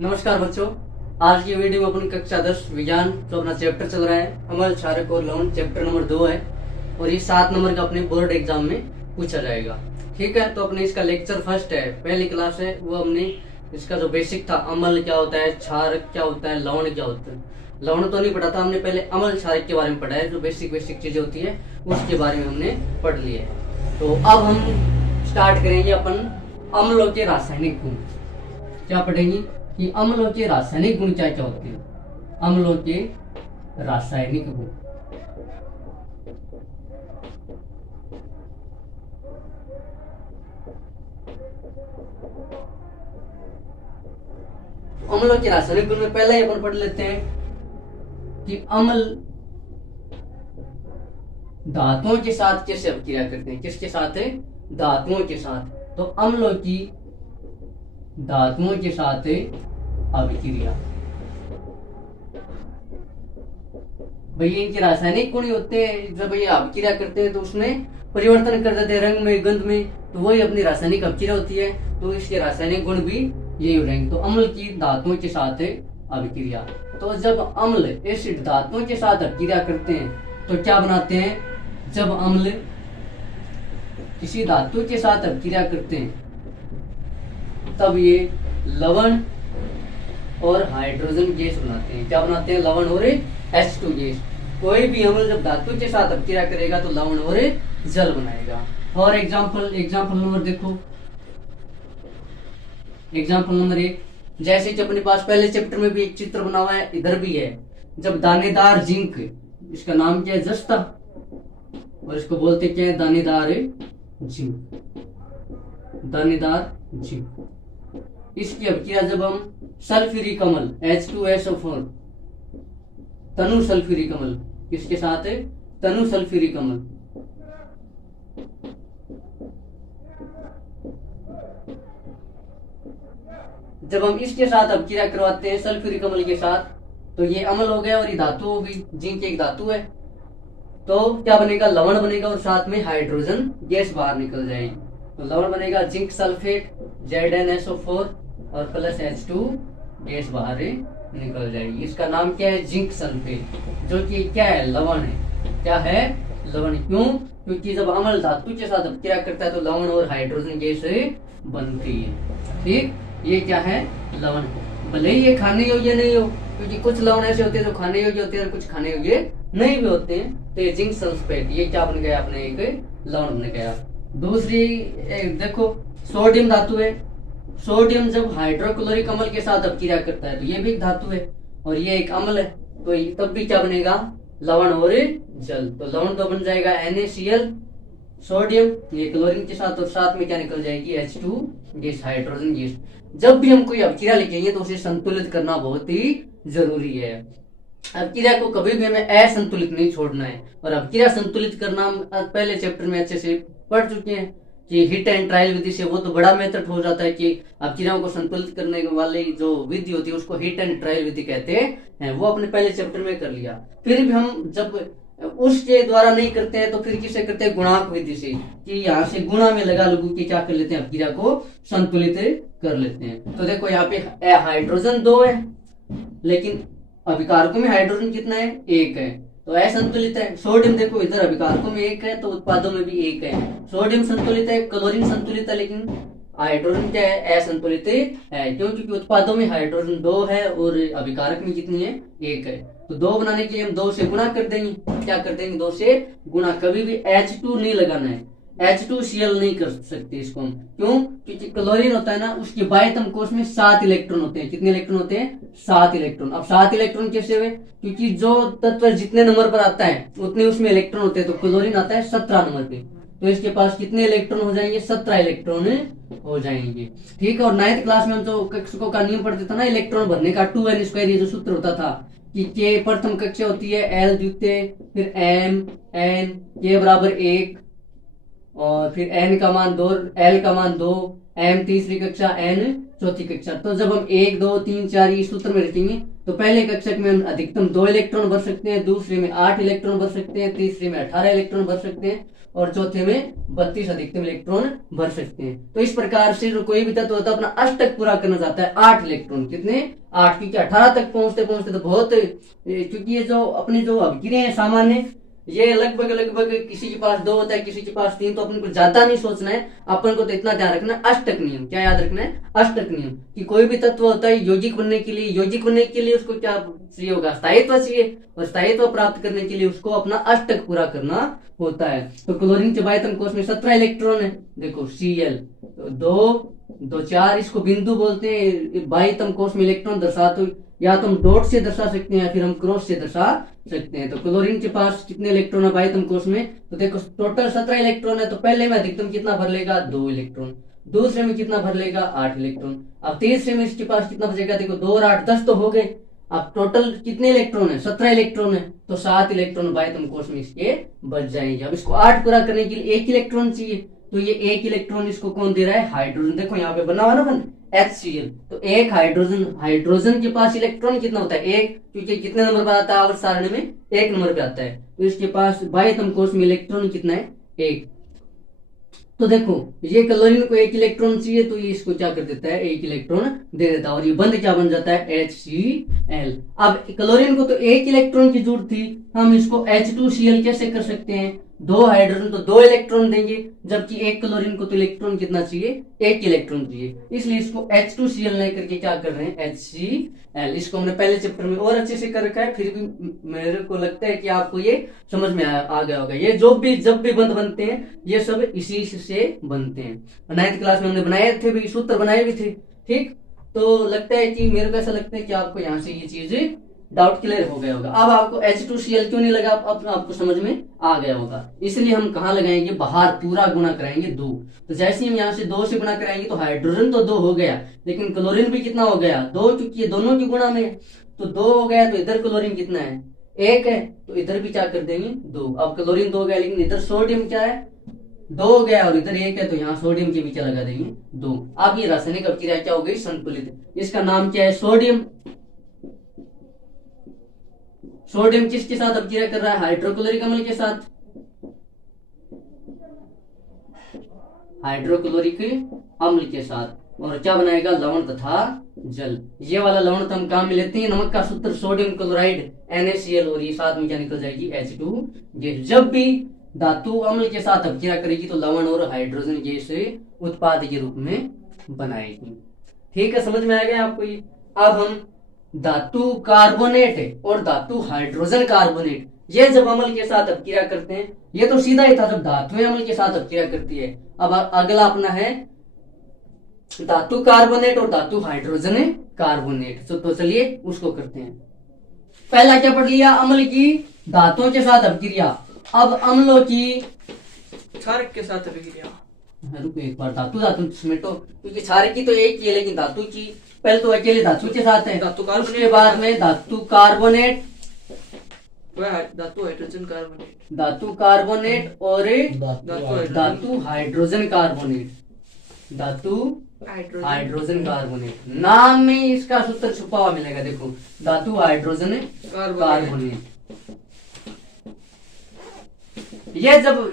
नमस्कार बच्चों। आज की वीडियो में अपन कक्षा 10 विज्ञान जो अपना चैप्टर चल रहा है अमल क्षारक और लवण, चैप्टर नंबर 2 है और ये 7 नंबर का अपने बोर्ड एग्जाम में पूछा जाएगा। ठीक है, तो अपने इसका लेक्चर फर्स्ट है, पहली क्लास है, वो हमने इसका जो बेसिक था अमल क्या होता है, क्षारक क्या होता है, लवण क्या होता है। लवण तो नहीं पढ़ा था हमने, पहले अमल क्षारक के बारे में पढ़ा है, जो बेसिक चीजें होती है उसके बारे में हमने पढ़ लिया है। तो अब हम स्टार्ट करेंगे अपन अम्लों के रासायनिक गुण। क्या पढ़ेंगे कि अम्लों के रासायनिक गुण क्या क्या होते हैं। अम्लों के रासायनिक गुण, अम्लों के रासायनिक गुण में पहले ही अपन पढ़ लेते हैं कि अम्ल धातुओं के साथ कैसे अभिक्रिया करते हैं। किसके साथ है? धातुओं के साथ। तो अम्लों की धातुओं के साथ अभिक्रिया, भाई इनके रासायनिक गुण होते हैं। जब ये अभिक्रिया करते हैं तो उसमें परिवर्तन कर देते हैं, रंग में, गंध में, तो वही अपनी रासायनिक अभिक्रिया होती है। तो इसके रासायनिक गुण भी यही हो जाएंगे। तो अम्ल की धातुओं के साथ अभिक्रिया। तो जब अम्ल एसिड धातुओं के साथ अभिक्रिया करते हैं तो क्या बनाते हैं? जब अम्ल किसी धातु के साथ अभिक्रिया करते हैं तब ये लवण और हाइड्रोजन गैस बनाते हैं। क्या बनाते हैं? लवण और H2 गैस। कोई भी अम्ल जब धातु के साथ अभिक्रिया करेगा तो लवण और जल बनाएगा। और एग्जाम्पल नंबर देखो, एग्जाम्पल नंबर 1, जैसे कि अपने पास पहले चैप्टर में भी एक चित्र बना हुआ है, इधर भी है। जब दानेदार जिंक, इसका नाम क्या है? जस्ता, और इसको बोलते क्या है? दानेदार जिंक, दानेदार जिंक। इसकी अभिक्रिया जब हम सल्फ्यूरिक अम्ल H2SO4, तनु सल्फ्यूरिक अम्ल, किसके साथ है? तनु सल्फ्यूरिक अम्ल, जब हम इसके साथ अभिक्रिया करवाते हैं सल्फ्यूरिक अम्ल के साथ, तो ये अम्ल हो गया और ये धातु हो गई। जिंक एक धातु है, तो क्या बनेगा? लवण बनेगा और साथ में हाइड्रोजन गैस बाहर निकल जाएगी। तो लवण बनेगा जिंक सल्फेट ZnSO4 और प्लस H2 गैस बाहर निकल जाएगी। इसका नाम क्या है? जिंक सल्फेट, जो कि क्या है? लवण है। क्या है? लवण। क्यों? क्योंकि जब अम्ल धातु के साथ अभिक्रिया करता है तो लवण और हाइड्रोजन गैस बनती है। ठीक, ये क्या है? लवण। भले ही ये खाने योग्य नहीं हो, क्योंकि कुछ लवण ऐसे होते हैं जो खाने योग्य होते हैं और कुछ खाने योग्य नहीं भी होते हैं। तो ये जिंक सल्फेट, ये क्या बन गया? अपने एक लवण बन गया। दूसरी देखो, सोडियम धातु है। सोडियम जब हाइड्रोक्लोरिक अम्ल के साथ अभिक्रिया करता है तो ये भी एक धातु है और ये एक अम्ल है, तो तब भी क्या बनेगा? लवण और जल। तो लवण तो बन जाएगा NaCl, सोडियम, ये क्लोरीन के साथ, और साथ में क्या निकल जाएगी? H2 gas, hydrogen gas. जब भी हम कोई अभिक्रिया लिखेंगे तो उसे संतुलित करना बहुत ही जरूरी है। अभिक्रिया को कभी भी हमें असंतुलित नहीं छोड़ना है। और अभिक्रिया संतुलित करना हम पहले चैप्टर में अच्छे से पढ़ चुके हैं कि हिट एंड ट्रायल विधि से। वो तो बड़ा मेथड हो जाता है कि अभिक्रियाओं को संतुलित करने वाली जो विधि होती है उसको हिट एंड ट्रायल विधि कहते हैं। वो अपने पहले चैप्टर में कर लिया। फिर भी हम जब उसके द्वारा नहीं करते हैं तो फिर किसे करते हैं? गुणांक विधि से, कि यहाँ से गुणा में लगा लगू कि क्या कर लेते हैं? अभिक्रिया को संतुलित कर लेते हैं। तो देखो यहाँ पे हाइड्रोजन 2 है, लेकिन अभिकारकों में हाइड्रोजन कितना है? 1 है, तो असंतुलित है। सोडियम देखो, इधर अभिकारकों में 1 है तो उत्पादों में भी 1 है। सोडियम संतुलित है, क्लोरीन संतुलित है, लेकिन हाइड्रोजन क्या है? असंतुलित है। क्यों? क्योंकि उत्पादों में हाइड्रोजन 2 है और अभिकारक में कितनी है? 1 है। तो 2 बनाने के लिए हम 2 से गुणा कर देंगे। क्या कर देंगे? 2 से गुणा। कभी भी H2 नहीं लगाना है, H2Cl नहीं कर सकते इसको हम। क्यों? क्योंकि क्लोरीन होता है ना, उसके बाह्यतम कोश में 7 इलेक्ट्रॉन होते हैं। कितने इलेक्ट्रॉन होते हैं? 7 इलेक्ट्रॉन। अब 7 इलेक्ट्रॉन कैसे हुए? क्योंकि जो तत्व जितने नंबर पर आता है उतने उसमें इलेक्ट्रॉन होते हैं। तो क्लोरीन आता है 17 नंबर पे, तो इसके पास कितने इलेक्ट्रॉन हो जाएंगे? 17 इलेक्ट्रॉन हो जाएंगे। ठीक है। और 9th क्लास में हम जो कक्षकों का नियम पढ़ते थे ना, इलेक्ट्रॉन भरने का, 2n2, ये जो सूत्र होता था कि K प्रथम कक्षा होती है, L द्वितीय, फिर M N, K बराबर 1, और फिर N का मान 2, L का मान 2, M तीसरी कक्षा, N चौथी कक्षा। तो जब हम 1 2 3 4 इस सूत्र में रखेंगे तो पहले कक्षक में हम अधिकतम 2 इलेक्ट्रॉन भर सकते हैं, दूसरे में 8 इलेक्ट्रॉन भर सकते हैं, तीसरे में 18 इलेक्ट्रॉन भर सकते हैं, और चौथे में 32 अधिकतम इलेक्ट्रॉन भर सकते हैं। तो इस प्रकार से जो कोई भी तत्व होता है अपना अष्टक पूरा करना चाहता है 8 इलेक्ट्रॉन, कितने 8, क्योंकि 18 तक पहुंचते पहुंचते तो बहुत, क्योंकि ये जो अपने जो अभिक्रिया है सामान्य, ये लगभग लगभग किसी के पास 2 होता है, किसी के पास 3, तो अपन को ज्यादा नहीं सोचना है, अपन को तो इतना ध्यान रखना है अष्टक नियम। क्या याद रखना है? अष्टक नियम, कि कोई भी तत्व होता है यौगिक बनने के लिए उसको क्या चाहिए होगा? स्थायित्व चाहिए, और स्थायित्व प्राप्त करने के लिए उसको अपना अष्टक पूरा करना होता है। तो क्लोरीन के बाह्यतम कोश में 17 इलेक्ट्रॉन है, देखो Cl, तो 2 4, इसको बिंदु बोलते हैं। बाह्यतम कोश में इलेक्ट्रॉन दर्शा, तो या तो हम डॉट से दर्शा सकते हैं या फिर हम क्रॉस से दर्शा सकते हैं। तो क्लोरीन के पास कितने इलेक्ट्रॉन है बाह्यतम कोश में? तो देखो टोटल 17 इलेक्ट्रॉन है, तो पहले में अधिकतम कितना भर लेगा? 2 इलेक्ट्रॉन। दूसरे में कितना भर लेगा? 8 इलेक्ट्रॉन। अब तीसरे में इसके पास कितना बचेगा? देखो 2 और 8 10 तो हो गए। अब टोटल कितने इलेक्ट्रॉन है? 17 इलेक्ट्रॉन है, तो 7 इलेक्ट्रॉन बाह्यतम कोश में इसके बच जाएंगे। अब इसको 8 पूरा करने के लिए 1 इलेक्ट्रॉन चाहिए, तो ये 1 इलेक्ट्रॉन इसको कौन दे रहा है? हाइड्रोजन। देखो यहाँ पे बना हुआ ना बन HCl, तो एक हाइड्रोजन के पास इलेक्ट्रॉन कितना होता है? 1, क्योंकि कितने नंबर पर आता है? आवर्त सारणी में 1 नंबर पे आता है, तो इसके पास बाह्यतम कोश में इलेक्ट्रॉन कितना है? 1। तो देखो ये क्लोरीन को 1 इलेक्ट्रॉन चाहिए, तो ये इसको क्या कर देता है? 1 इलेक्ट्रॉन दे देता है, और ये बंद क्या बन जाता है? HCl। अब क्लोरीन को तो 1 इलेक्ट्रॉन की जरूरत थी, हम इसको H2Cl कैसे कर सकते हैं? 2 हाइड्रोजन तो 2 इलेक्ट्रॉन देंगे, जबकि 1 क्लोरीन को तो इलेक्ट्रॉन कितना चाहिए? 1 इलेक्ट्रॉन चाहिए, इसलिए इसको H2Cl नहीं करके क्या कर रहे हैं? HCl। इसको हमने पहले चैप्टर में और अच्छे से कर रखा है, फिर भी मेरे को लगता है कि आपको ये समझ में आ गया होगा। ये जब भी बंद बनते हैं ये सब इसी से बनते हैं। 9th क्लास में हमने बनाए थे भी, सूत्र बनाए भी थे, ठीक। तो लगता है कि मेरे को ऐसा लगता है कि आपको यहाँ से ये चीज डाउट क्लियर हो गया होगा। अब आपको H2Cl क्यों नहीं लगा? अब आपको समझ में आ गया होगा। इसलिए हम कहाँ लगाएंगे? बाहर पूरा गुना कराएंगे 2। तो जैसे हम यहाँ से 2 से गुना कराएंगे तो हाइड्रोजन तो 2 हो गया, लेकिन क्लोरीन भी कितना हो गया? 2, क्योंकि ये दोनों की गुणा में, तो 2 हो गया। तो इधर क्लोरीन कितना है? 1 है, तो इधर भी क्या कर देंगे? 2। अब क्लोरीन 2 हो गया, लेकिन इधर सोडियम क्या है? 2 हो गया, और इधर 1 है, तो यहाँ सोडियम के पीछे लगा देंगे 2। अब ये रासायनिक अभिक्रिया क्या हो गई? संतुलित। इसका नाम क्या है? सोडियम। सोडियम किसके साथ अभिक्रिया कर रहा है? हाइड्रोक्लोरिक अम्ल के साथ। हाइड्रोक्लोरिक अम्ल के साथ, और क्या बनाएगा? लवण तथा जल। ये वाला लवण तो हम कहाँ में लेते हैं? नमक का सूत्र सोडियम क्लोराइड NaCl, और ये साथ में क्या निकल जाएगी? H2। जब भी धातु अम्ल के साथ अभिक्रिया करेगी तो लवण और हाइड्रोजन गैस उत्पाद के रूप में बनाएगी। ठीक है, समझ में आ गया आपको ये? अब हम धातु कार्बोनेट और धातु हाइड्रोजन कार्बोनेट, ये जब अम्ल के साथ अभिक्रिया करते हैं, ये तो सीधा ही था जब धातुएं अम्ल के साथ अभिक्रिया करती है। अब अगला अपना है धातु कार्बोनेट और धातु हाइड्रोजन कार्बोनेट। तो चलिए उसको करते हैं। पहला क्या पढ़ लिया? अम्ल की धातुओं के साथ अभिक्रिया। अब अम्लों की क्षारक के साथ अभिक्रिया। रुको एक बार, धातु समेटो, क्योंकि क्षारक की तो एक ही है, लेकिन धातु की पहले तो अकेले धातु के साथ है, उसके बाद में धातु कार्बोनेट, धातु हाइड्रोजन कार्बोनेट, धातु कार्बोनेट और धातु हाइड्रोजन कार्बोनेट, धातु हाइड्रोजन कार्बोनेट। नाम में इसका सूत्र छुपा हुआ मिलेगा, देखो धातु हाइड्रोजन कार्बोनेट। ये जब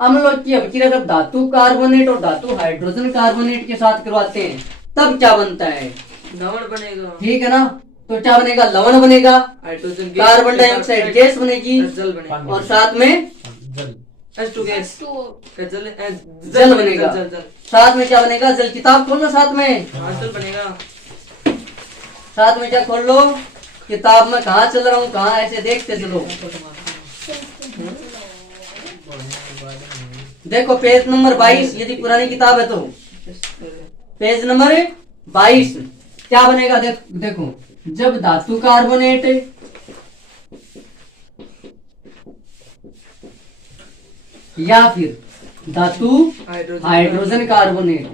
अम्लों की अभिक्रिया जब धातु कार्बोनेट और धातु हाइड्रोजन कार्बोनेट के साथ करवाते हैं तब क्या बनता है? लवण बनेगा। ठीक है ना? तो क्या बनेगा? लवण बनेगा, हाइड्रोजन कार्बन डाइऑक्साइड गैस बनेगी, जल बनेगा, और साथ में H2 गैस, जल बनेगा। साथ में क्या बनेगा? जल। किताब खोलो साथ में, जल बनेगा। साथ में क्या खोल लो? किताब में कहाँ चल रहा हूँ, कहाँ ऐसे देखते चलो। देखो पेज नंबर 22, यदि पुरानी किताब है तो पेज नंबर 22 क्या बनेगा? देखो जब धातु कार्बोनेट या फिर धातु हाइड्रोजन कार्बोनेट,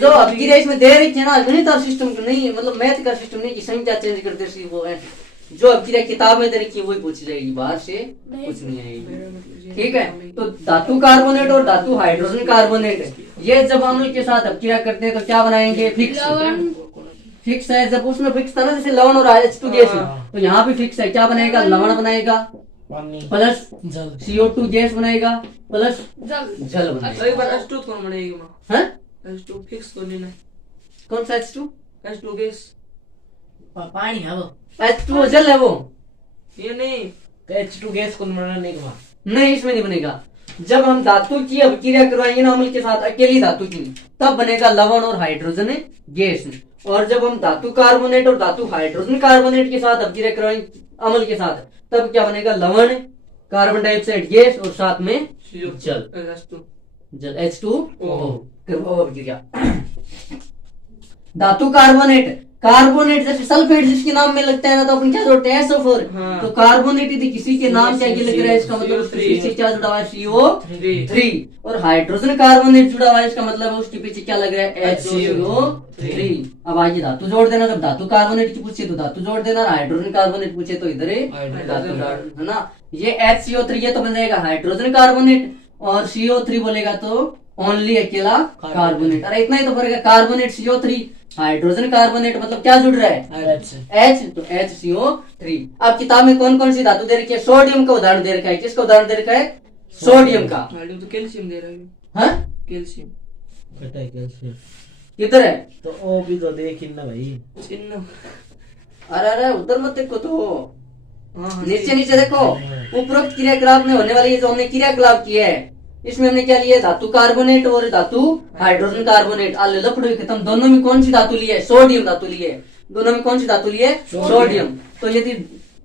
जो अभिक्रिया इसमें दे रही थी ना, गणित सिस्टम नहीं, मतलब मैथ का सिस्टम नहीं कि संख्या चेंज करते वो है, जो अभिक्रिया किताब में दे रखी है वही पूछी जाएगी, बाहर से कुछ नहीं आएगी। ठीक है, तो धातु कार्बोनेट और धातु हाइड्रोजन कार्बोनेट ये जब अम्ल के साथ अभिक्रिया करते हैं तो क्या बनाएंगे? फिक्स। फिक्स है, जब उसमें फिक्स था ना जैसे लवण और H2 गैस, हाँ। तो यहाँ भी फिक्स है। क्या बनेगा, लवण बनेगा पानी प्लस जल CO2 गैस बनेगा प्लस जल जल बनेगा। एक बार H2 कौन बनेगी माँ? हैं? H2 फिक्स कर लेना। कौन सा H2? H2 गैस पानी है वो H2 जल है वो, ये नहीं। तो H2 गैस कौन बनाने का नहीं इसमें नहीं बनेगा। जब हम धातु की अभिक्रिया करवाएंगे ना अम्ल के साथ, अकेली धातु की, तब बनेगा लवण और हाइड्रोजन गैस। और जब हम धातु कार्बोनेट और धातु हाइड्रोजन कार्बोनेट के साथ अभिक्रिया करवाएंगे अम्ल के साथ, तब क्या बनेगा, लवण, कार्बन डाइऑक्साइड गैस और साथ में जल, H2 जल H2O करवाओ अभिक्रिया। धातु कार्बोनेट, कार्बोनेट जैसे सल्फेट जिसके नाम में लगता है ना, तो अपन क्या जोड़ते हैं, सल्फर। हाँ। तो कार्बोनेट यदि किसी के नाम क्या लग रहा है, इसका मतलब उसके CO3 पीछे क्या जुड़ा हुआ है, CO3। 3 और हाइड्रोजन कार्बोनेट जुड़ा हुआ है, इसका मतलब उसके पीछे क्या लग रहा है, HCO3। अब आइए धातु जोड़ देना, जब धातु कार्बोनेट की पूछे तो धातु जोड़ देना, हाइड्रोजन कार्बोनेट पूछे तो इधर धातु जोड़, है ना। ये HCO3 ये तो बन जाएगा हाइड्रोजन कार्बोनेट, और CO3 बोलेगा तो ओनली अकेला कार्बोनेट। अरे इतना ही तो फर्क है, कार्बोनेट CO3, हाइड्रोजन कार्बोनेट, मतलब क्या जुड़ रहा है, H, तो HCO3। अब किताब में कौन कौन सी धातु दे रखी है, सोडियम का उदाहरण दे रखा है। किसका उदाहरण दे रखा है, सोडियम का। तो कैल्शियम दे रहा है। हाँ कैल्शियम किधर है, तो ओ भी तो देख ना भाई चिन्ह। अरे अरे उधर मत देखो, तो हाँ नीचे नीचे देखो। उपरोक्त क्रियाकलाप में होने वाली जो हमने क्रियाकलाप की है, इसमें हमने क्या लिया, धातु कार्बोनेट और धातु हाइड्रोजन कार्बोनेट। आले लफड़े खत्म। दोनों में कौन सी धातु ली है, सोडियम धातु ली है। दोनों में कौन सी धातु ली है, सोडियम। तो यदि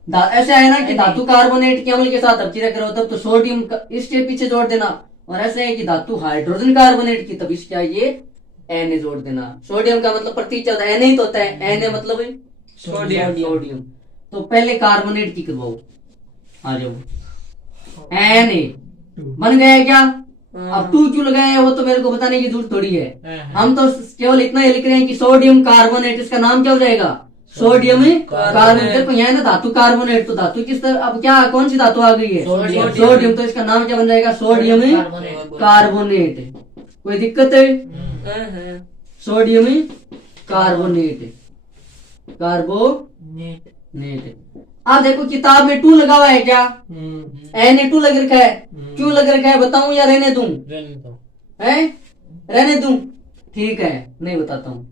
ऐसे आए ना कि धातु कार्बोनेट के अम्ल के साथ अभिक्रिया करो, तब तो सोडियम इसके पीछे जोड़ देना। और ऐसे है कि धातु हाइड्रोजन कार्बोनेट की, तब इसका ये Na जोड़ देना। सोडियम का मतलब प्रतीक चलता है Na ही तो होता है, Na मतलब सोडियम। तो पहले कार्बोनेट की करवाओ, आ जाओ। Na बन गया क्या। अब 2 क्यों लगाया है वो तो मेरे को बताने की जरूरत थोड़ी है। हम तो केवल इतना ही लिख रहे हैं कि सोडियम कार्बोनेट, इसका नाम क्या हो जाएगा, सोडियम कार्बोनेट। देखो यहाँ है ना धातु कार्बोनेट, तो धातु किस तरह, अब क्या कौन सी धातु आ गई है, सोडियम। तो इसका नाम क्या बन जाएगा, सोडियम कार्बोनेट। कोई दिक्कत है, सोडियम कार्बोनेट, कार्बोनेट। अब देखो किताब में 2 लगा हुआ है क्या, Na2 लग रखा है। क्यों लग रखा है बताऊं या रहने दूं, है रहने दूं, ठीक है नहीं बताता हूँ।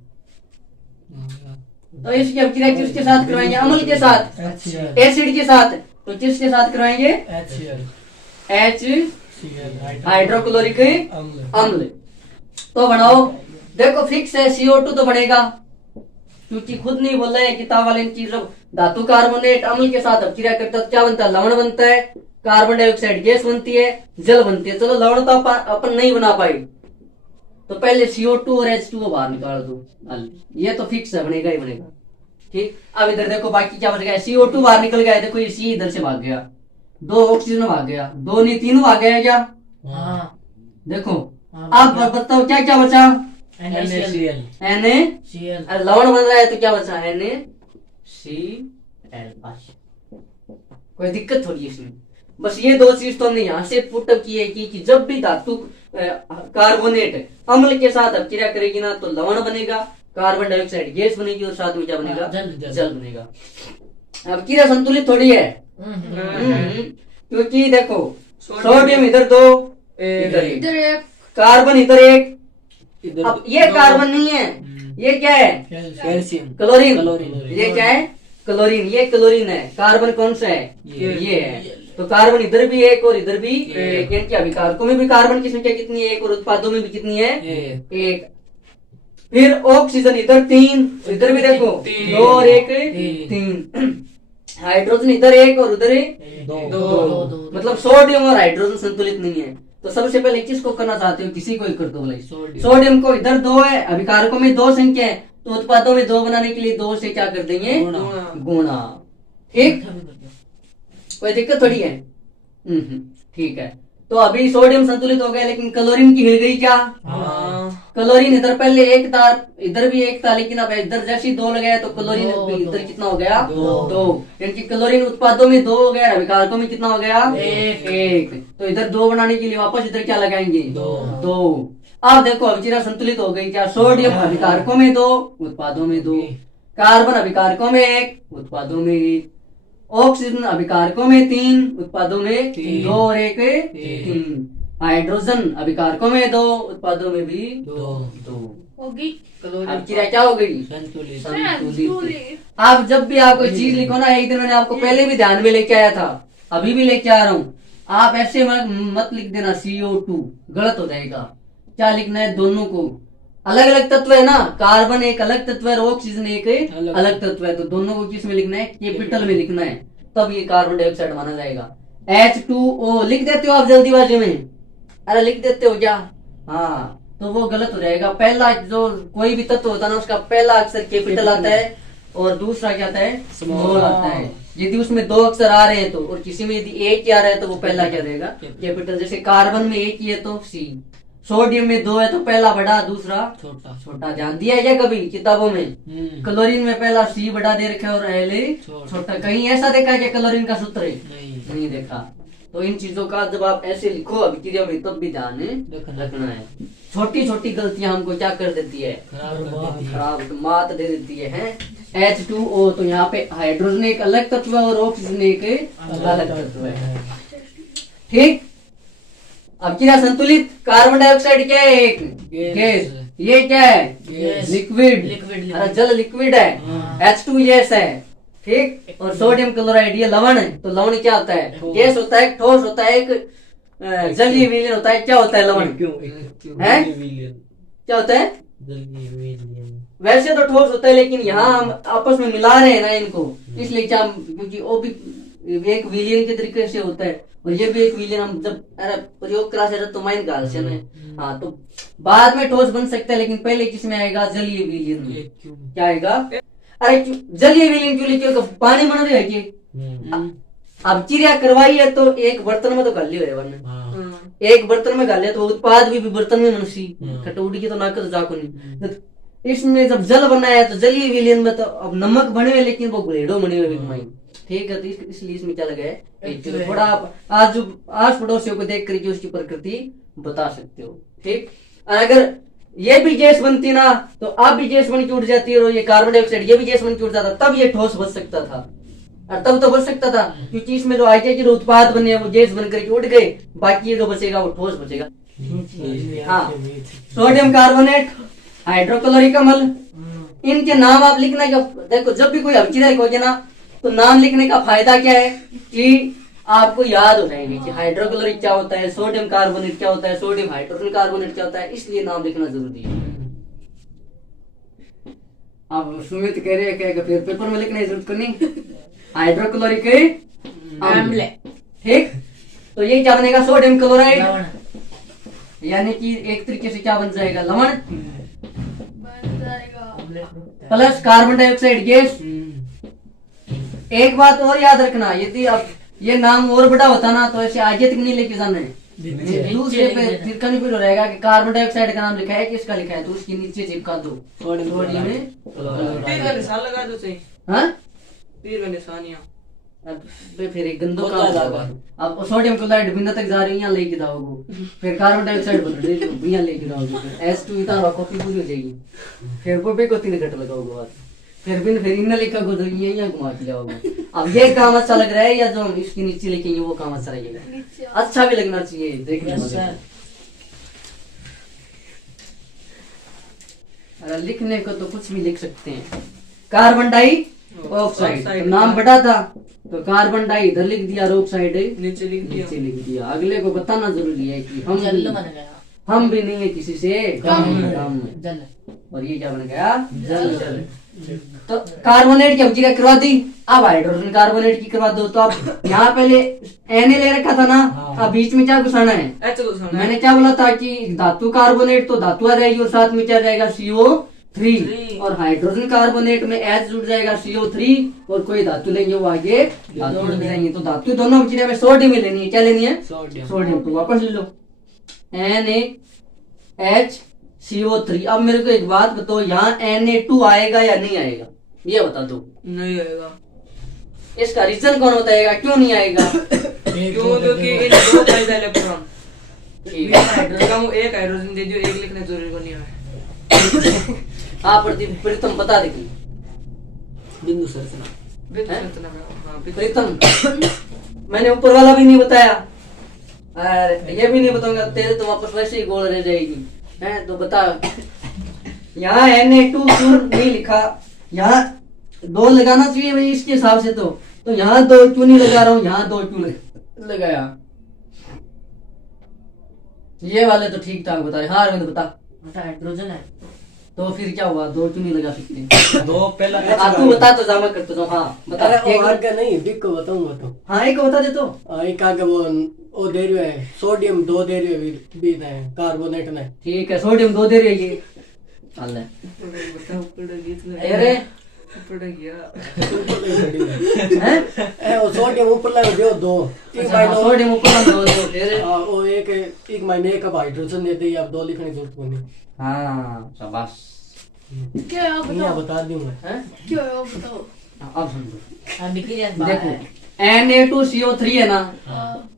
तो इसकी अभिक्रिया किसके साथ करवाएंगे, अम्ल के साथ, एसिड के साथ। तो किसके साथ करवाएंगे, H हाइड्रोक्लोरिक अम्ल। तो बनाओ, देखो फिक्स है, CO2 तो बनेगा, क्योंकि खुद नहीं बोल रहे हैं किताब वाले की। जब धातु कार्बोनेट अम्ल के साथ अभिक्रिया करता है तो क्या बनता है, लवण बनता है, कार्बन डाइऑक्साइड गैस बनती है, जल बनती है। चलो लवण तो अपन नहीं बना पाए, तो पहले CO2 और H2 को बाहर निकाल दो। ये तो फिक्स है, बनेगा ही बनेगा। ठीक, अब इधर देखो बाकी क्या बच गया, CO2 बाहर निकल गया, देखो ये C इधर से भाग गया, 2 ऑक्सीजन भाग गया, 2 नहीं 3 भाग गया क्या, देखो। अब बताओ क्या क्या बचा, NaCl Na, लवण बन रहा है तो क्या बचा, NaCl। कोई दिक्कत थोड़ी है इसमें, बस ये 2 चीज तो हमने यहाँ से पुटअप की है कि जब भी धातु कार्बोनेट अम्ल के साथ अभिक्रिया करेगी ना, तो लवण बनेगा, कार्बन डाइऑक्साइड गैस बनेगी, और साथ में क्या बनेगा, जल बनेगा। अभिक्रिया संतुलित थोड़ी है, क्योंकि देखो सोडियम इधर 2, इधर एक, कार्बन इधर 1। अब ये कार्बन नहीं है, ये क्या है, कैल्शियम, क्लोरीन। ये क्या है, क्लोरीन, ये क्लोरीन है। कार्बन कौन सा है, ये है। तो कार्बन इधर भी 1 और इधर भी 1। इनके अभिकारकों में भी कार्बन की संख्या कितनी है, 1, और उत्पादों में भी कितनी है, 1। फिर ऑक्सीजन इधर 3, इधर भी देखो 2 और 1 3। हाइड्रोजन इधर 1 और उधर 2। मतलब सोडियम और हाइड्रोजन संतुलित नहीं है। तो सबसे पहले किसको करना चाहते हो, किसी को ही कर दो भाई। सोडियम को इधर 2 है, अभिकारकों में 2 संख्या है, तो उत्पादों में 2 बनाने के लिए 2 से क्या कर देंगे, गुणा। ठीक, कोई दिक्कत थोड़ी है। ठीक है, तो अभी सोडियम संतुलित हो गया, लेकिन क्लोरीन की हिल गई क्या, क्लोरीन इधर पहले 1 था, इधर भी 1 था, लेकिन अब इधर जैसे 2 लगाया तो क्लोरीन इधर कितना हो गया, 2। यानी कि क्लोरीन उत्पादों में 2 हो गया, अभिकारकों में कितना हो गया, 1। तो इधर 2 बनाने के लिए वापस इधर क्या लगाएंगे, 2। अब देखो अभिक्रिया संतुलित हो गई क्या, सोडियम अभिकारकों में 2, उत्पादों में 2। कार्बन अभिकारकों में 1, उत्पादों में 1, ऑक्सीजन अभिकारकों में 3, उत्पादों में 2 और 1 3, हाइड्रोजन अभिकारकों में 2, उत्पादों में भी 2। होगी अब क्रिया क्या हो गई? संतुलित। संतुलित। आप जब भी आप कोई चीज लिखो ना, एक दिन मैंने आपको पहले भी ध्यान में लेके आया था, अभी भी लेके आ रहा हूँ, आप ऐसे मत लिख देना CO2, गलत हो जाएगा। क्या लिखना है? दोनों को अलग अलग तत्व है ना, कार्बन एक अलग तत्व है, ऑक्सीजन एक अलग तत्व है, तो दोनों को किस में लिखना है? कैपिटल में लिखना है, तब ये कार्बन डाइऑक्साइड माना जाएगा। H2O लिख देते हो आप जल्दीबाजी में? अरे लिख देते हो क्या? हाँ, तो वो गलत हो जाएगा। पहला जो कोई भी तत्व होता है ना, उसका पहला अक्षर कैपिटल आता है और दूसरा क्या आता है? स्मॉल आता है। यदि उसमें 2 अक्षर आ रहे हैं तो, और किसी में यदि एक ही आ रहा है तो वो पहला क्या रहेगा? कैपिटल। जैसे कार्बन में 1 ही है तो C, सोडियम में 2 है तो पहला बड़ा, दूसरा छोटा। ध्यान दिया है क्या कभी किताबों में? क्लोरीन में पहला C बड़ा दे रखा है और L छोटा। कहीं ऐसा देखा है क्या क्लोरीन का सूत्र है? नहीं देखा। तो इन चीजों का जब आप ऐसे लिखो अभिक्रिया में, तब भी ध्यान रखना है। छोटी छोटी गलतियां हमको क्या कर देती है? खराब मात दे देती है। H2O, तो यहाँ पे हाइड्रोजन एक अलग तत्व है और ऑक्सीजन एक अलग तत्व है। ठीक। अब क्या? संतुलित। कार्बन डाइऑक्साइड क्या है? एक गैस। ये क्या है? लिक्विड। जल लिक्विड है। H2 गैस है। ठीक। और सोडियम क्लोराइड ये लवण है। तो लवण क्या होता है? गैस होता है, ठोस होता है, एक जलीय विलयन होता है। क्या होता है लवण? है? क्या होता है? वैसे तो ठोस होता है, लेकिन यहाँ हम आपस में मिला रहे हैं ना इनको, इसलिए क्या, क्योंकि वो भी एक विलयन के तरीके से होता है और ये भी एक विलयन। हम जब प्रयोग करा से तो माइन का हाँ, तो बाद में ठोस बन सकता है, लेकिन पहले किसमें आएगा? जलीय विलयन में। क्या आएगा? अरे जलीय विलयन क्यों लिखे? पानी बन रही है कि अब क्रिया करवाई है तो एक बर्तन में तो कर लियो है, वरना एक बर्तन में गाले तो उत्पाद भी बर्तन में मनुष्य कटोरी की तो ना कर जाको नहीं। इसमें जब जल बना है तो जलीय विलयन में तो अब नमक बने हुए, लेकिन वो घुलेड़ो बने हुए। ठीक है, तो इसलिए इसमें क्या लगा है? थोड़ा आप आज जो आस पड़ोसियों को देख करके उसकी प्रकृति बता सकते हो। ठीक। और अगर ये भी गैस बनती ना तो आप भी गैस बन के उठ जाती है, और ये कार्बन डाइऑक्साइड ये भी गैस बन के उठ जाता, तब ये ठोस बच सकता था। और तब तो बच सकता था, क्योंकि इसमें जो आगे के जो उत्पाद बने वो गैस बन करके उठ गए, बाकी ये जो बचेगा वो ठोस बचेगा। हाँ, सोडियम कार्बोनेट, हाइड्रोक्लोरिक अम्ल, इनके नाम आप लिखना। देखो, जब भी कोई अभिक्रिया लिखोगे ना तो नाम लिखने का फायदा क्या है कि आपको याद हो जाएंगे कि हाइड्रोक्लोरिक क्या होता है, सोडियम कार्बोनेट क्या होता है, सोडियम हाइड्रोजन कार्बोनेट क्या होता है, इसलिए नाम लिखना जरूरी है। अब सुमित कह रहे हैं कि फिर पेपर में लिखने की जरूरत नहीं। हाइड्रोक्लोरिक अम्ल। ठीक। तो ये क्या बनेगा? सोडियम क्लोराइड, यानी कि एक तरीके से क्या बन जाएगा? लवण प्लस कार्बन डाइऑक्साइड गैस। एक बात और याद रखना, यदि अब ये नाम और बड़ा होता ना तो ऐसे आगे तक नहीं लेके जाना है। दूसरे पे फिर कन्फ्यूज हो जाएगा कि कार्बन डाइऑक्साइड का नाम लिखा है, किसका लिखा है, तो उसके नीचे चिपका दो सोडियम में। लगा दो सही। हाँ, तीर निशानियां। अब फिर एक गंदो का होगा। अब सोडियम क्लोराइड बिना तक जा रही है, लेके जाओगे, फिर कार्बन डाइऑक्साइड बन रही है, बिना लेके जाओगे, H2 इतना कॉपी पूरी हो जाएगी। फिर वो पे को 3 घंटे लगाओगे बाद, फिर इन लिखा को तो ये घुमा के जाओगे। अब ये काम अच्छा लग रहा है या जो हम इसके नीचे लिखेंगे वो काम अच्छा लगेगा? अच्छा भी लगना चाहिए देखने में। अगर लिखने को तो कुछ भी लिख सकते हैं। कार्बन डाइऑक्साइड, तो नाम बड़ा था तो कार्बन डाई इधर लिख दिया, ऑक्साइड नीचे लिख दिया। अगले को बताना जरूरी है कि हम भी नहीं है किसी से कम। और ये क्या बन गया? जल। तो कार्बोनेट की अभिक्रिया करवा दी, अब हाइड्रोजन कार्बोनेट की करवा दो। तो आप यहाँ पहले Na ले रखा था ना, अब बीच में क्या घुसाना है? मैंने क्या बोला था कि धातु कार्बोनेट तो धातु आ रहेगी और साथ में क्या जाएगा? CO3। और हाइड्रोजन कार्बोनेट में H जुड़ जाएगा, CO3, और कोई धातु लेंगे वो आगे धातु जुड़ जाएंगे। तो धातु दोनों अभिक्रिया में सोडियम में लेनी है। क्या लेनी है? सोडियम। तो वापस ले लो, NaHCO3। अब मेरे को एक बात बताओ, यहाँ Na2 आएगा या नहीं आएगा? ये बता दो। नहीं आएगा। इसका रीजन कौन बताएगा क्यों नहीं आएगा? क्योंकि इन दो फायदा इलेक्ट्रॉन। एक हाइड्रोजन दे दियो, एक लिखना जरूरी नहीं है। हाँ, प्रथम बता देगी। बिंदु संरचना। प्रीतम मैंने ऊपर वाला भी नहीं बताया और ये भी नहीं बताऊंगा, तेरे तो वापस वैसे ही गोल रह जाएगी है। तो बता, यहाँ Na2 क्यों नहीं लिखा? यहाँ 2 लगाना चाहिए भाई इसके हिसाब से। तो यहाँ 2 क्यों नहीं लगा रहा हूँ, यहाँ 2 क्यों लगाया? ये वाले तो ठीक ठाक बता रहे। हाँ अरविंद बता। हाइड्रोजन है तो फिर क्या हुआ, 2 क्यों नहीं लगा सकते? 2 पहला तू बता तो जमा करता हूँ। हाँ बता। अरे वो आगे नहीं, बिग को बताऊंगा तो। हाँ एक बता दे तो। एक आगे वो दे रहे है सोडियम 2 दे रहे भी है कार्बोनेट में। ठीक है सोडियम 2 दे रही है ये। चल अरे हैं? वो सोडियम ऊपर लगा दियो 2 एक माइनस सोडियम ऊपर ना 2 दो फिर। वो एक महीने एक अब हाइड्रोजन देते ही, अब 2 लिखने की जरूरत नहीं। हाँ शाबाश। क्या है आप यहाँ बताओ, बता दूंगा। हैं? क्या है आप बताओ। अब समझो। निकल जाए देखो Na2CO3 है ना। हाँ,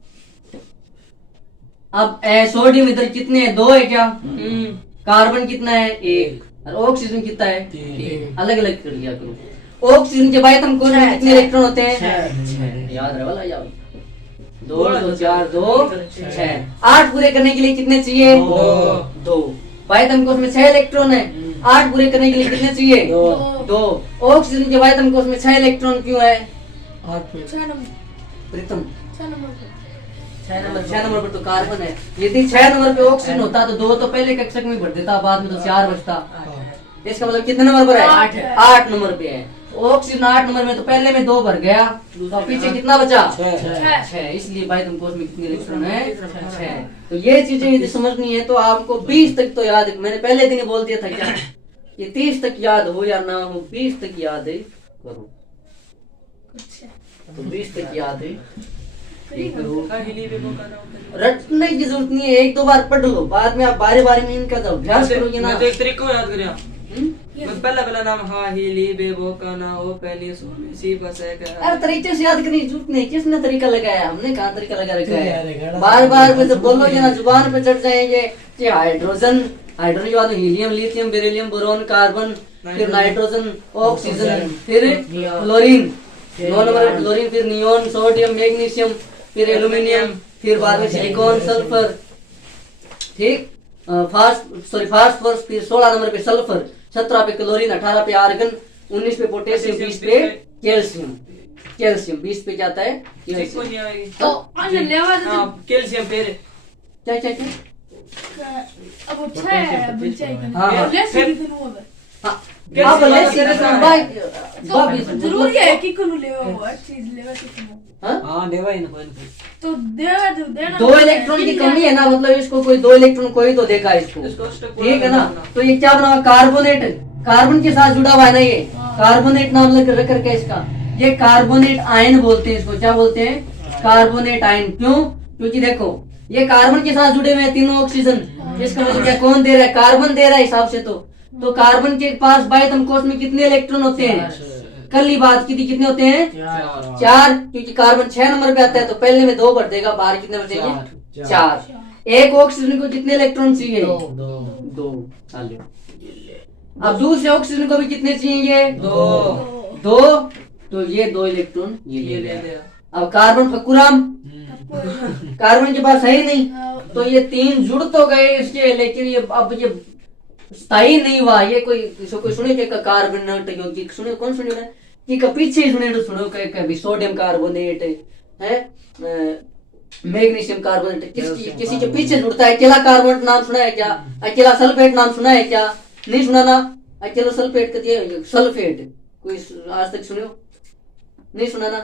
अब सोडियम इधर कितने हैं, 2 है क्या? कार्बन कितना है, 1। और ऑक्सीजन कितना है, 3। अलग अलग कर लिया करो। ऑक्सीजन के बाद हम में कितने इलेक्ट्रॉन होते हैं, 6। याद रहे वाला याद। 2 2 4 2 6। 8 पूरे करने के लिए कितने चाहिए, 2। वायतम कोश में 6 इलेक्ट्रॉन है। 8 पूरे करने के लिए कितने चाहिए, 2। ऑक्सीजन के वायतम कोश में 6 इलेक्ट्रॉन क्यों है? 6 नंबर, प्रीतम 6 नंबर पे। 6 नंबर पर तो कार्बन है। यदि 6 नंबर पे ऑक्सीजन होता तो 2 तो पहले कक्षक में भर देता, बाद में तो 4 बचता। इसका मतलब कितने नंबर पर है, 8 नंबर पे है। ऑक्सीजन 8 नंबर में तो पहले में 2 भर गया, तो पीछे कितना बचा, 6। इसलिए वायतम कोश में कितने इलेक्ट्रॉन है, 6। तो ये चीजें यदि समझनी है तो आपको 20 तक तो याद है। मैंने पहले दिन बोल दिया था क्या, ये 30 तक याद हो या ना हो, 20 तक याद है करो। तो 20 तक याद है रटने की जरूरत नहीं है, 1-2 बार पढ़ लो, बाद में आप बारी बारी में इनका तो अभ्यास करोगे ना। मैं तो एक तरीका याद कर पहला नाम हा ही ली बे वो का ना ओ पहली सी बस है का। यार तरीके से याद करने की जरूरत नहीं, किसने तरीका लगाया, हमने कहा तरीका लगा रखा है। बार बार में तो बोलोगे ना जुबान पे चढ़ जाएंगे कि हाइड्रोजन के बाद helium, lithium, beryllium, boron, carbon, फिर नाइट्रोजन, ऑक्सीजन, फिर क्लोरीन, 9 नंबर पे क्लोरीन, फिर नियोन, सोडियम, मैग्नीशियम, फिर एल्यूमिनियम, फिर बाद में सिलिकॉन, सल्फर। ठीक, फास्फोरस, फिर 16 नंबर पे सल्फर, 17 पे क्लोरीन, 18 पे आर्गन, 19 पे पोटेशियम, 20 पे कैल्शियम 20 पे जाता है कैल्शियम। तो अन्य लेवा दे कैल्शियम फिर क्या क्या क्या अब वो 6 है बच्चे हाँ, हाँ। लेस कितने होगा। हाँ आप ले सीरियस तो जरूरी है कि कोनो लेवा वो चीज लेवा कितने। हाँ देवा ही ना कोई ना। तो देवा दो देना 2 इलेक्ट्रॉन की कमी है ना, मतलब इसको कोई 2 इलेक्ट्रॉन कोई तो देगा इसको, ठीक है ना। तो ये क्या बना, कार्बोनेट, कार्बन के साथ जुड़ा हुआ है ना, ये कार्बोनेट नाम रख करके इसका, ये कार्बोनेट आयन बोलते हैं इसको। क्या बोलते हैं, कार्बोनेट आयन। क्यों, क्योंकि देखो ये कार्बन के साथ जुड़े हुए हैं तीनों ऑक्सीजन। इसका मतलब क्या, कौन दे रहा है, कार्बन दे रहा है हिसाब से। तो कार्बन के पास बाह्यतम कोश में कितने इलेक्ट्रॉन होते हैं, कल ही बात की थी, कितने होते हैं, 4। क्योंकि कार्बन 6 नंबर पे आता है तो पहले में 2 भर देगा, बाहर कितने बचेंगे, 4। एक ऑक्सीजन को कितने इलेक्ट्रॉन चाहिए, 2। अब दूसरे ऑक्सीजन को भी कितने चाहिए, 2। तो ये 2 इलेक्ट्रॉन ये ले लिया। अब कार्बन फकुराम, कार्बन के पास है ही नहीं, तो ये 3 जुड़ तो गए इसके, लेकिन ये अब ये स्थायी नहीं हुआ। ये कोई सुने के कार्बन यौगिक सुने, कौन सुने कि पीछे सुने तो सुनो कभी सोडियम कार्बोनेट है, मैग्नीशियम कार्बोनेट, किसी के पीछे जुड़ता है। अकेला कार्बोनेट नाम सुना है क्या, अकेला सल्फेट नाम सुना है क्या, नहीं सुना ना। अकेला सल्फेट का सल्फेट कोई आज तक सुने हो, नहीं सुना ना।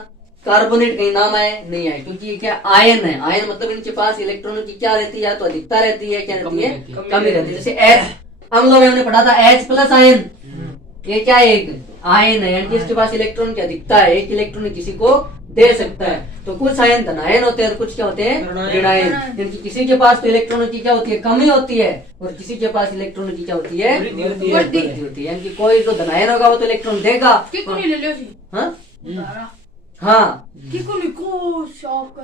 कार्बोनेट कहीं नाम आया, नहीं आया, क्योंकि ये क्या आयन है। आयन मतलब इनके पास इलेक्ट्रॉनों की क्या रहती है, या तो अधिकता रहती है, क्या रहती है, कमी रहती है। जैसे H अम्लों में हमने पढ़ा था H+ आयन, ये क्या है, एक आयन है, यानी इसके पास इलेक्ट्रॉन की अधिकता है, एक इलेक्ट्रॉन किसी को दे सकता है। तो कुछ आयन धनायन होते हैं और कुछ क्या होते हैं, ऋणायन। यानी किसी के पास तो इलेक्ट्रॉनों की क्या होती है, कमी होती है, और किसी के पास इलेक्ट्रॉनों की क्या होती है, वृद्धि होती है। यानी कि कोई जो धनायन होगा वो तो इलेक्ट्रॉन देगा। हाँ कि को शॉक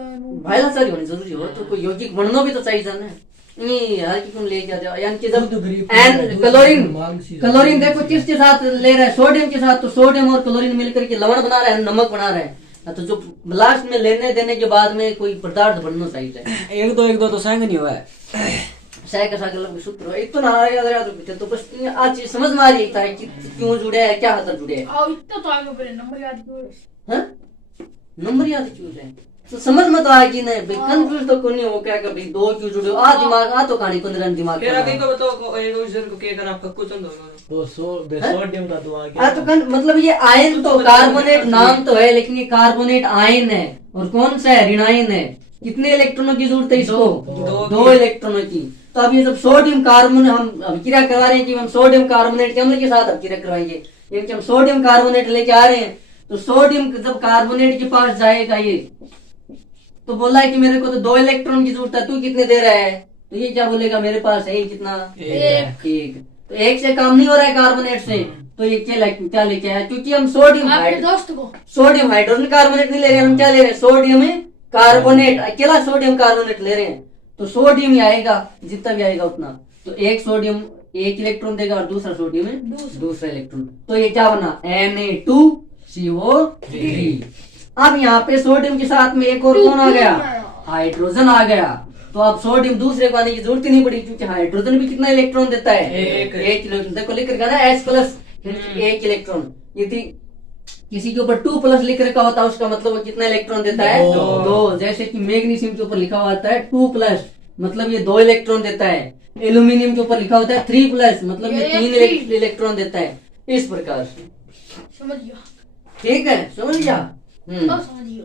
भाईला सारी होनी जरूरी हो, तो कोई यौगिक बनना भी तो चाहिए जाना है। नहीं हल्की क्यों लेके आ जाओ, यानी कि जब दूध गरीब एन दूध क्लोरीन मांगसी क्लोरीन देखो किसके साथ ले रहा है, सोडियम के साथ, तो सोडियम और क्लोरीन मिलकर के लवण बना रहा है, नमक बना रहा है। तो जो लास्ट में लेने देने के बाद में कोई पदार्थ बनना चाहिए, एक दो तो संग नहीं हुआ है। सह का सागर सूत्र एक तो ना तो बस आज चीज समझ में आ रही था कि क्यों जुड़े है, क्या हाथ जुड़े है। आओ इतना तो आगे बढ़े, नंबर याद करो। हाँ? नंबर याद क्यों है तो समझ में तो आएगी नहीं भाई, कंफ्यूज तो कोई नहीं हो क्या कभी दो क्यों जुड़े आ दिमाग आ तो कहानी को दिमाग फिर आगे को बताओ एक जन को के कर आप कुछ दो तो सोडियम का तो आ हाँ गया। तो मतलब ये आयन तो कार्बोनेट नाम तो है, लेकिन ये कार्बोनेट आयन है और कौन सा है, ऋणायन है। कितने इलेक्ट्रॉनों की जरूरत है इसको, दो इलेक्ट्रॉनों की। तो अब ये जब सोडियम कार्बोनेट हम अभिक्रिया करवा रहे हैं कि हम सोडियम कार्बोनेट के अम्ल के साथ अभिक्रिया करवाएंगे, यानी कि हम सोडियम कार्बोनेट लेके आ रहे हैं, तो सोडियम जब कार्बोनेट के पास जाएगा ये तो बोला है कि मेरे को तो दो इलेक्ट्रॉन की जरूरत है, तू कितने दे रहा है, तो ये क्या बोलेगा मेरे पास है कितना, एक। तो एक से काम नहीं हो रहा है कार्बोनेट से, तो ये क्या लेके आया, क्योंकि हम आपके दोस्त को सोडियम हाइड्रोजन कार्बोनेट नहीं ले रहे हैं, हम क्या ले रहे हैं, सोडियम कार्बोनेट, अकेला सोडियम कार्बोनेट ले रहे हैं। तो सोडियम ही आएगा, जितना भी आएगा उतना। तो एक सोडियम एक इलेक्ट्रॉन देगा और दूसरा सोडियम है दूसरा इलेक्ट्रॉन। तो ये क्या बना, Na2CO3। अब यहाँ पे सोडियम के साथ में एक और कौन आ गया, हाइड्रोजन आ गया। तो अब सोडियम दूसरे को आने की जरूरत ही नहीं पड़ी, क्योंकि हाइड्रोजन भी कितना इलेक्ट्रॉन देता है, एक इलेक्ट्रॉन। देखो लिख रखा ना H+ एक इलेक्ट्रॉन। यदि किसी के ऊपर 2+ लिख रखा होता है उसका मतलब वो कितना इलेक्ट्रॉन देता है, दो। जैसे कि मैग्नीशियम के ऊपर लिखा हुआ होता है 2+, मतलब ये 2 इलेक्ट्रॉन देता है। एल्यूमिनियम के ऊपर लिखा होता है 3+, मतलब ये 3 इलेक्ट्रॉन देता है। इस प्रकार से समझ गया, ठीक है, समझ गया। अब समझियो।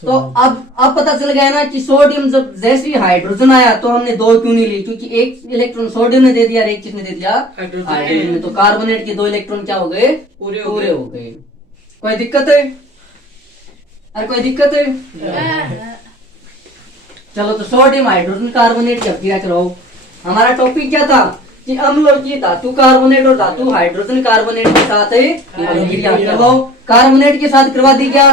तो अब पता चल गया ना कि सोडियम जब जैसे ही हाइड्रोजन आया तो हमने 2 क्यों नहीं ली, क्योंकि एक इलेक्ट्रॉन सोडियम ने दे दिया और एक किसने दे दिया, हाइड्रोजन ने। तो कार्बोनेट के 2 इलेक्ट्रॉन क्या हो गए, पूरे हो गए। कोई दिक्कत है, अरे कोई दिक्कत है। चलो तो सोडियम हाइड्रोजन कार्बोनेट की अभिक्रिया कराओ। हमारा टॉपिक क्या था कि अम्ल और की धातु कार्बोनेट और धातु हाइड्रोजन कार्बोनेट के साथ अभिक्रिया करवाओ। कार्बोनेट के साथ करवा दी क्या,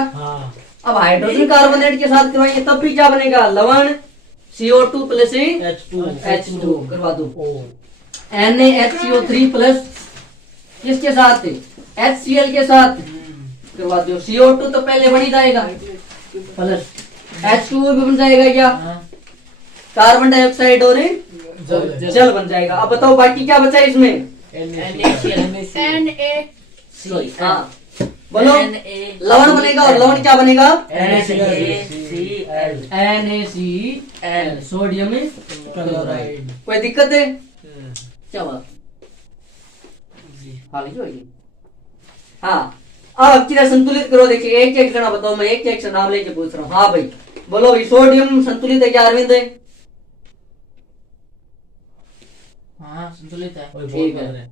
अब हाइड्रोजन कार्बोनेट के साथ करवाएंगे तब भी क्या बनेगा, लवण CO2 + H2 करवा दो। NaHCO3+ किसके साथ, HCl के साथ करवा दो। CO2 तो पहले बन ही जाएगा, प्लस H2O भी बन जाएगा क्या, कार्बन डाइऑक्साइड और जल बन जाएगा। अब बताओ बाकी क्या बचा इसमें, सॉरी हाँ बोलो, लवण बनेगा और लवण क्या बनेगा, NaCl, सोडियम क्लोराइड। कोई दिक्कत है, क्या बात, हाँ। अब किधर संतुलित करो, देखिए एक एक जना बताओ, मैं एक एक से नाम लेके पूछ रहा हूँ। हाँ भाई बोलो, भाई सोडियम संतुलित है क्या अरविंद, हाँ संतुलित है, ठीक है।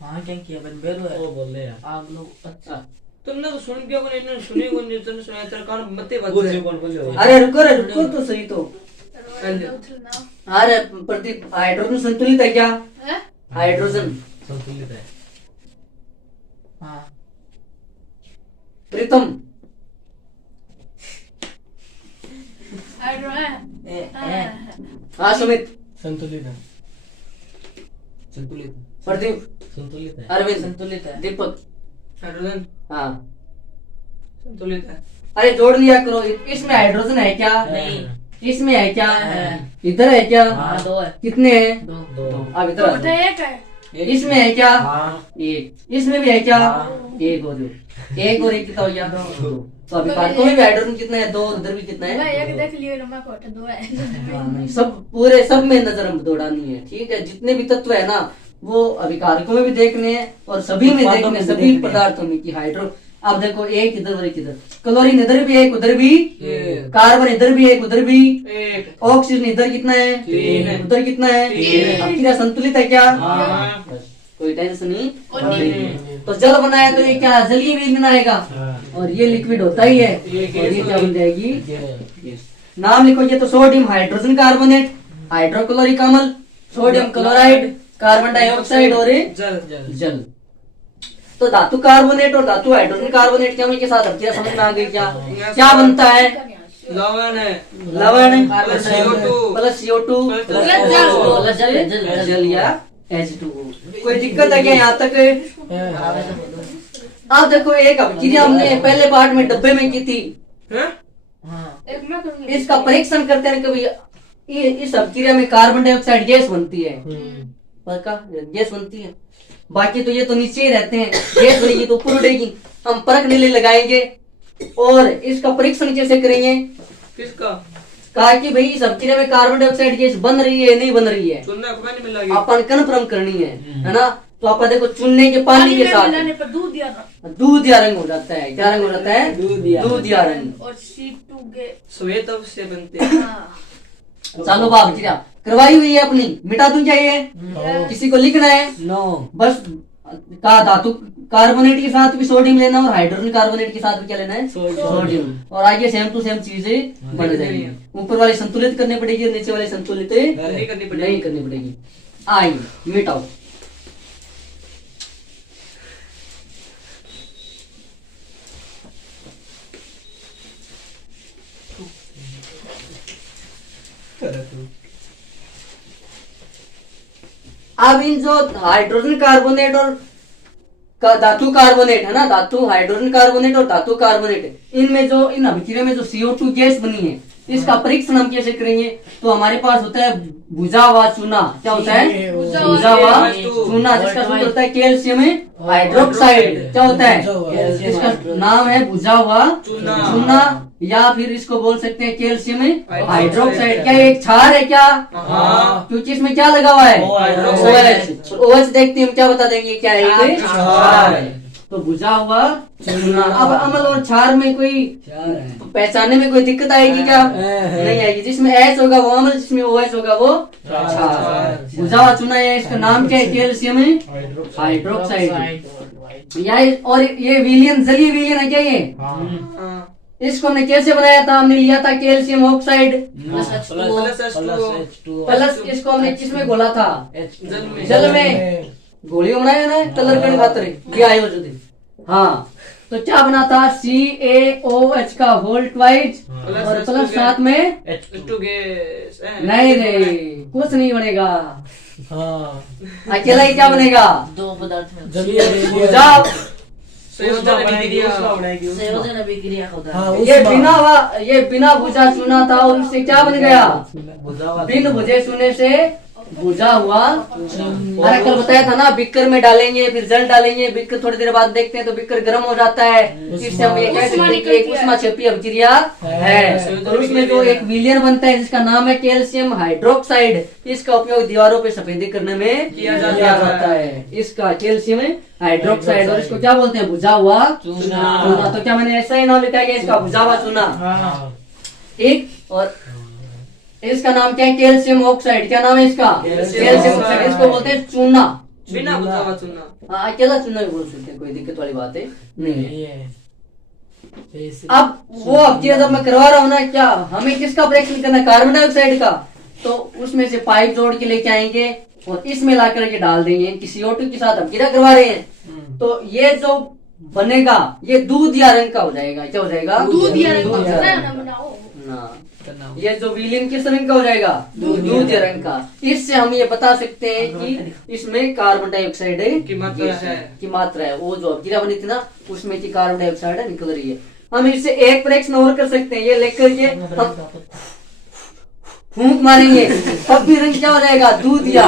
हाँ क्या किया बन बेरो है, वो बोल रहे हैं आप लोग। अच्छा तुमने तो सुन गया को इन्होंने सुने को नहीं, तुमने सुना तेरा कान मते बात बोल है। कौन बोल अरे रुको तो सही तो। अरे प्रदीप हाइड्रोजन संतुलित है क्या, हाइड्रोजन संतुलित है। हाँ प्रीतम, हाँ सुमित, संतुलित है, संतुलित, प्रदीप संतुलित है, अरविंद संतुलित है, दीपक, हाइड्रोजन हाँ संतुलित है। अरे जोड़ लिया करो, इसमें हाइड्रोजन है क्या, नहीं इसमें है क्या, इधर है क्या, हाँ 2 है, कितने हैं, 2 अब इधर आ जाओ। एक है, इसमें है क्या, हाँ एक, इसमें भी है क्या, हाँ। एक हो जो, एक और एक कितना हो गया, 2। तो अभी कार्बन में भी हाइड्रोजन कितना है, 2, उधर भी कितना भाई है, एक देख लियो नंबर को 2 है। हाँ, नहीं, सब पूरे सब में नजर हम दौड़ानी है, ठीक है। जितने भी तत्व है ना वो अभिकारकों में भी देखने हैं और सभी में देखने, सभी पदार्थों में कि हाइड्रो। अब देखो एक इधर और एक इधर, क्लोरीन इधर भी एक उधर भी, कार्बन इधर भी एक उधर भी, एक ऑक्सीजन इधर कितना है, 3, उधर कितना है, 3। अब क्या संतुलित है क्या, हाँ। बस, कोई टेंशन नहीं। नहीं। तो जल बनाया तो ये क्या जलीय विघटन आएगा, और ये लिक्विड होता ही है, और ये क्या बन जाएगी, नाम लिखो। ये तो सोडियम हाइड्रोजन कार्बोनेट, हाइड्रोक्लोरिक अम्ल, सोडियम क्लोराइड, कार्बन डाइऑक्साइड और जल जल। तो धातु कार्बोनेट और धातु हाइड्रोजन कार्बोनेट के अम्ल के साथ अभिक्रिया समझ में आ गई क्या, क्या बनता है, लवण है लवण plus CO2 plus CO2 plus जल या H2O। कोई दिक्कत है क्या यहाँ तक? आप देखो एक अपक्रिया हमने पहले पार्ट में डब्बे में की थी, हैं? एक मैं करूंगी। इसका परीक्षण करते हैं कभी। ये इस अपक्रिया में कार्बन डाइऑक्साइड गैस बनती है, पक्का गैस बनती है। बाकी तो ये तो नीचे ही रहते हैं, गैस बनेगी तो ऊपर उड़ेगी। हम परखने लिए लगाएंगे और इसका परीक्षण कैसे करेंगे? किसका? कहा कि भाई इस अपक्रिया में कार्बन डाइऑक्साइड गैस बन रही है नहीं बन रही है, चुनना को नहीं मिलेगी। अपन कन्फर्म करनी है ना। तो आप देखो चुनने के पानी के साथ मिलाने पर दूध दिया था दूध या रंग हो जाता है। क्या रंग हो जाता है? दूध या रंग। और C2 के श्वेत से बनते हैं। हाँ। चलो बाप क्रिया करवाई हुई है अपनी, मिटा दूं क्या ये? किसी को लिखना है? नो बस का धातु कार्बोनेट के साथ भी सोडियम लेना और हाइड्रोजन कार्बोनेट के साथ भी क्या लेना है? सोडियम। और आगे सेम टू सेम चीजें बन जाएंगी। ऊपर वाली संतुलित करनी पड़ेगी और नीचे वाली संतुलित नहीं करनी पड़ेगी। नहीं करनी पड़ेगी। आइए मिटाओ। अब इन जो हाइड्रोजन कार्बोनेट और धातु कार्बोनेट है ना, धातु हाइड्रोजन कार्बोनेट और धातु कार्बोनेट, इनमें जो इन अभिक्रिया में जो CO2 गैस बनी है इसका परीक्षण हम कैसे करेंगे? तो हमारे पास होता है भुजा हुआ चूना। क्या होता है? भुजा हुआ चूना, जिसका सूत्र होता है कैल्शियम हाइड्रोक्साइड। क्या होता है? इसका नाम है भुजा हुआ चूना या फिर इसको बोल सकते हैं कैल्शियम हाइड्रोक्साइड। क्या ये एक क्षार है क्या? हाँ। क्योंकि इसमें क्या लगा हुआ है? OH। OH देखते हैं हम क्या बता देंगे क्या है ये? क्षार है। तो भुजा हुआ चूना। अब अम्ल और क्षार में कोई पहचानने में कोई दिक्कत आएगी क्या? नहीं आएगी। जिसमें H होगा वो अम्ल, जिसमें OH होगा वो क्षार। भुजा हुआ चूना है, इसका नाम क्या है? Calcium hydroxide. या और ये विलियन जलीय विलियन है क्या ये? इसको हमने कैसे बनाया था? हमने लिया था कैल्शियम ऑक्साइड प्लस इसको हमने किसमें घोला था? जल में गोलियों बनाया ना कलर करने खातर ये आए हो जो। हाँ तो क्या बना था? CaOH का होल ट्वाइस और प्लस साथ में H2 गैस। नहीं कुछ नहीं बनेगा। अकेला ही क्या बनेगा? दो पदार्थ भुजा संयोजन अभिक्रिया होता है। ये बिना भुजा चुना था और उससे क्या बन गया? बिन भुजे चुने से भुजा हुआ। अरे कल बताया था ना, बिक्कर में डालेंगे फिर जल डालेंगे, बिक्कर थोड़ी देर बाद देखते हैं तो बिक्कर गर्म हो जाता है। इससे हम ये कह सकते हैं कि एक ऊष्माक्षेपी अभिक्रिया है। और उसमें जो एक विलयन बनता है जिसका नाम है कैल्शियम हाइड्रोक्साइड, इसका उपयोग दीवारों पे सफेदी करने में किया जाता है। इसका कैल्शियम हाइड्रोक्साइड और इसको क्या बोलते हैं? भुजा हुआ चूना। तो क्या मैंने ऐसा ही नाम लिखा है इसका? भुजा हुआ चूना। एक और इसका नाम क्या है? Calcium oxide. क्या नाम है इसका? Calcium oxide. इसको बोलते हैं चूना। बिना भुजा हुआ चूना। हाँ अकेला चूना भी बोल सकते हैं, कोई दिक्कत वाली बात है नहीं है। अब वो अभिक्रिया जब मैं करवा रहा हूँ ना, क्या हमें किसका परीक्षण करना है? कार्बन डाइऑक्साइड का। तो उसमें से पाइप जोड़ के लेके आएंगे और इसमें ला करके डाल देंगे। किसी CO2 के साथ अभिक्रिया करवा रहे हैं तो ये जो बनेगा ये दूध या रंग का हो जाएगा। क्या हो जाएगा? दूध या रंग का बनाओ ना। ये जो विलीन किस रंग का हो जाएगा? दूध या रंग का। इससे हम ये बता सकते हैं कि इसमें कार्बन डाइऑक्साइड की मात्रा है। वो जो अभिक्रिया बनी थी ना उसमें की कार्बन डाइऑक्साइड निकल रही है। हम इससे एक परीक्षण और कर सकते हैं। ये लेकर के हम फूंक मारेंगे तब भी रंग क्या हो जाएगा? दूध या।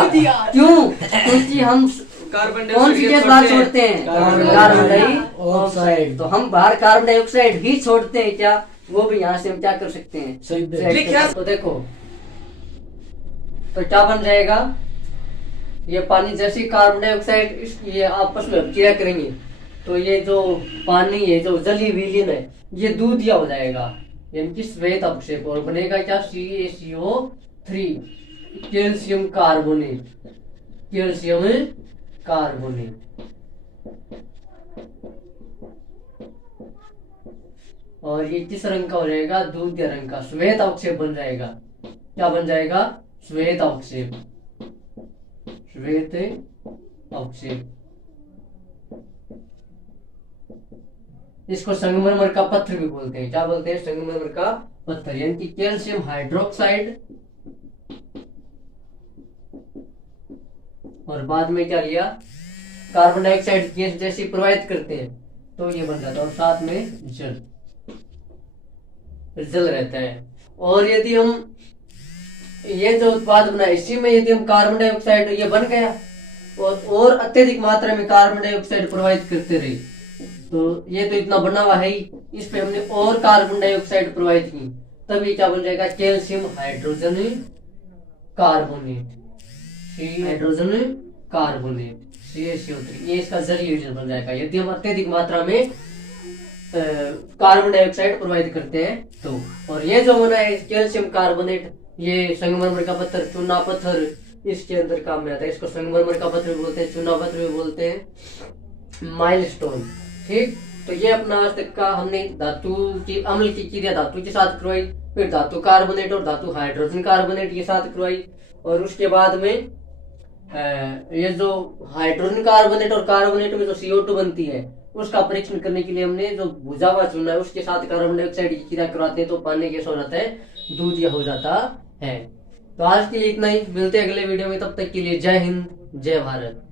क्यों? क्योंकि हम कौन सी गैस बाहर छोड़ते हैं? Carbon dioxide. तो हम बाहर कार्बन डाइऑक्साइड ही छोड़ते हैं क्या? वो भी यहाँ से हम क्या कर सकते हैं? तो देखो तो क्या बन जाएगा? ये पानी जैसे कार्बन डाइऑक्साइड ये आपस में अभिक्रिया करेंगे तो ये जो पानी है जो जलीय विलीन है ये दूधिया हो जाएगा, यानी कि श्वेत अपक्षेप। और बनेगा क्या? CaCO3 calcium carbonate. Calcium carbonate. और ये किस रंग का हो जाएगा? दूध या रंग का। श्वेत अवक्षेप बन जाएगा। क्या बन जाएगा? श्वेत अवक्षेप। श्वेत अवक्षेप। इसको संगमरमर का पत्थर भी बोलते हैं। क्या बोलते हैं? संगमरमर का पत्थर यानी कि कैल्शियम हाइड्रोक्साइड, और बाद में क्या लिया, कार्बन डाइऑक्साइड गैस जैसी प्रवाहित करते हैं तो ये बन जाता है, और साथ में जल रहता है। और यदि हम ये जो उत्पाद बना इसी में यदि हम कार्बन डाइऑक्साइड ये बन गया और अत्यधिक मात्रा में कार्बन डाइऑक्साइड प्रवाहित करते रहे तो ये तो इतना बना हुआ है ही, इस पे हमने और कार्बन डाइऑक्साइड प्रवाहित की तब ये क्या बन जाएगा, calcium hydrogen carbonate, hydrogen carbonate CaCO3, ये इसका जलीय योजन बन जाएगा यदि हम अत्यधिक मात्रा में कार्बन डाइऑक्साइड प्रवाहित करते हैं तो। और ये जो बना है कैल्शियम कार्बोनेट, ये संगमरमर का पत्थर, चूना पत्थर इसके अंदर काम में आता है। इसको संगमरमर का पत्थर भी बोलते हैं, चूना पत्थर भी बोलते हैं, माइलस्टोन। ठीक, तो ये अपना आज तक का हमने धातु की अम्ल की क्रिया धातु के साथ करवाई, फिर धातु कार्बोनेट और धातु हाइड्रोजन कार्बोनेट के साथ करवाई, और उसके बाद में ये जो हाइड्रोजन कार्बोनेट और कार्बोनेट में जो CO2 बनती है उसका परीक्षण करने के लिए हमने जो भुजा हुआ चूना है उसके साथ कार्बन डाइऑक्साइड की क्रिया करवाते हैं तो पानी कैसा हो जाता है, दूध हो जाता है। तो आज के लिए इतना ही, मिलते हैं अगले वीडियो में, तब तक के लिए जय हिंद जय भारत।